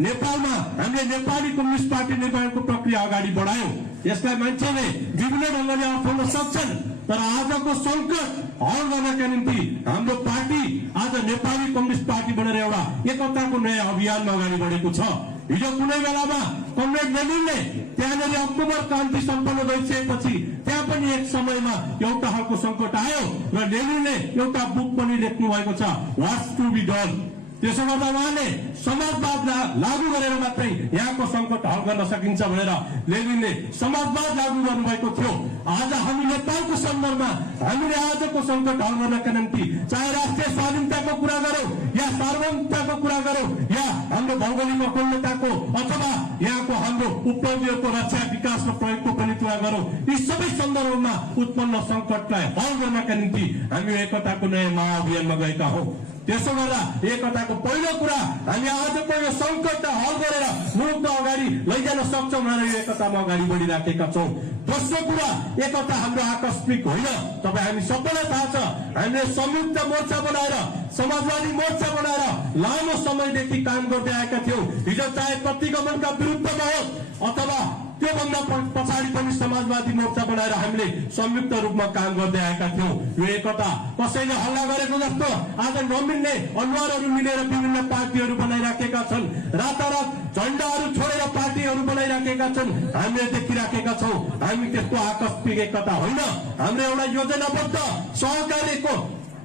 नेपालमा हामीले Nepali communist party निर्माणको प्रक्रिया अगाडि बढायौं। यसलाई मान्छेले विभिन्न ढंगले अर्थाउन सक्छन्, तर आजको संकट हल गर्नका निम्ति हाम्रो पार्टी आज नेपाली कम्युनिस्ट पार्टी बनेर एउटा एकताको नयाँ अभियानमा अगाडि बढेको छ। हिजो कुनै बेलामा कमरेड लेनिनले त्यहाँनिर अक्टोबर क्रान्ति सम्पन्न भइसकेपछि त्यहाँ पनि एक समयमा एउटा खालको संकट आयो र लेनिनले एउटा बुक पनि लेख्नु भएको छ, व्हाट्स टु बी डन। त्यसो गर्दा उहाँले समाजवाद लागू गरेर मात्रै यहाँको संकट हल गर्न सकिन्छ भनेर लेनिनले समाजवाद लागू गर्नुभएको थियो। आज हामी नेपालको सन्दर्भमा हामीले आजको संकट हल गर्नका निम्ति चाहे राष्ट्रिय स्वाधीनताको कुरा गरौं या सार्वभौमिकताको कुरा गरौं या हाम्रो भौगोलिक अखण्डताको अथवा यहाँको हाम्रो उपलब्धिहरूको रक्षा विकास र प्रयोगको पनि कुरा गरौं, यी सबै सन्दर्भमा उत्पन्न संकटलाई हल गर्नका निम्ति हामी एकताको नयाँ महाअभियानमा गएका हौं। त्यसो गर्दा एकताको पहिलो कुरा हामी आजको यो संकटलाई हल गरेर मुलुकलाई अगाडि लैजान सक्छौं भनेर यो एकतामा अगाडि बढिराखेका छौं। दोस्रो कुरा, एकता हाम्रो आकस्मिक होइन। तपाईँ हामी सबैलाई थाहा छ, हामीले संयुक्त मोर्चा बनाएर समाजवादी मोर्चा बनाएर लामो समयदेखि काम गर्दै आएका थियौं। हिजो चाहे प्रतिगमनका विरुद्धमा होस् अथवा त्योभन्दा पछाडि पनि समाजवादी मोर्चा बनाएर हामीले संयुक्त रूपमा काम गर्दै आएका थियौं। यो एकता कसैले हल्ला गरेको जस्तो आज नमिल्ने अनुहारहरू मिलेर विभिन्न पार्टीहरू बनाइराखेका छन्, रातारात झण्डाहरू छोडेर पार्टीहरू बनाइराखेका छन्, हामीले देखिराखेका छौं। हामी त्यस्तो आकस्मिक एकता होइन, हाम्रो एउटा योजनाबद्ध सहकार्यको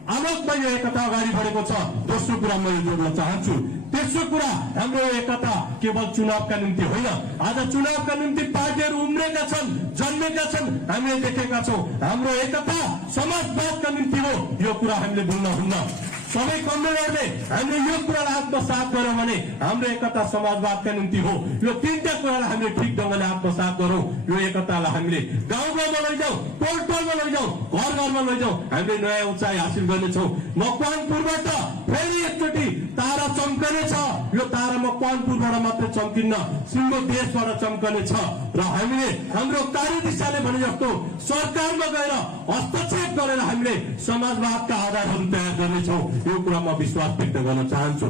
आलोकमा यो एकता अगाडि बढेको छ। दोस्रो कुरा मैले जोड्न चाहन्छु, तेस्रो कुरा हाम्रो एकता केवल चुनावका निम्ति होइन। आज चुनावका निम्ति पार्टीहरू उम्रेका छन्, जन्मेका छन्, हामीले देखेका छौं। हाम्रो एकता समाजवादका निम्ति हो, यो कुरा हामीले भुल्न हुन्न। सबै कमरेडहरूले हामीले यो कुरालाई आत्मसात गर्यौं भने हाम्रो एकता समाजवादका निम्ति हो। यो तीनटा कुरालाई हामीले ठिक ढंगले आत्मसात गरौं। यो एकतालाई हामीले गाउँ गाउँमा लैजाउँ, टोल टोलमा लैजाउँ, घर घरमा लैजाउँ, हामीले नयाँ उचाइ हासिल गर्नेछौँ। मकवानपुरबाट फेरि एकचोटि तारा चम्कने छ। यो तारा मकवानपुरबाट मात्र चम्किन्न, सिङ्गो देशबाट चम्कने छ र हामीले हाम्रो कार्यदिशाले भने जस्तो सरकारमा गएर हस्तक्षेप गरेर हामीले समाजवादका आधारहरू तयार गर्नेछौँ। यो कुरामा विश्वास व्यक्त गर्न चाहन्छु।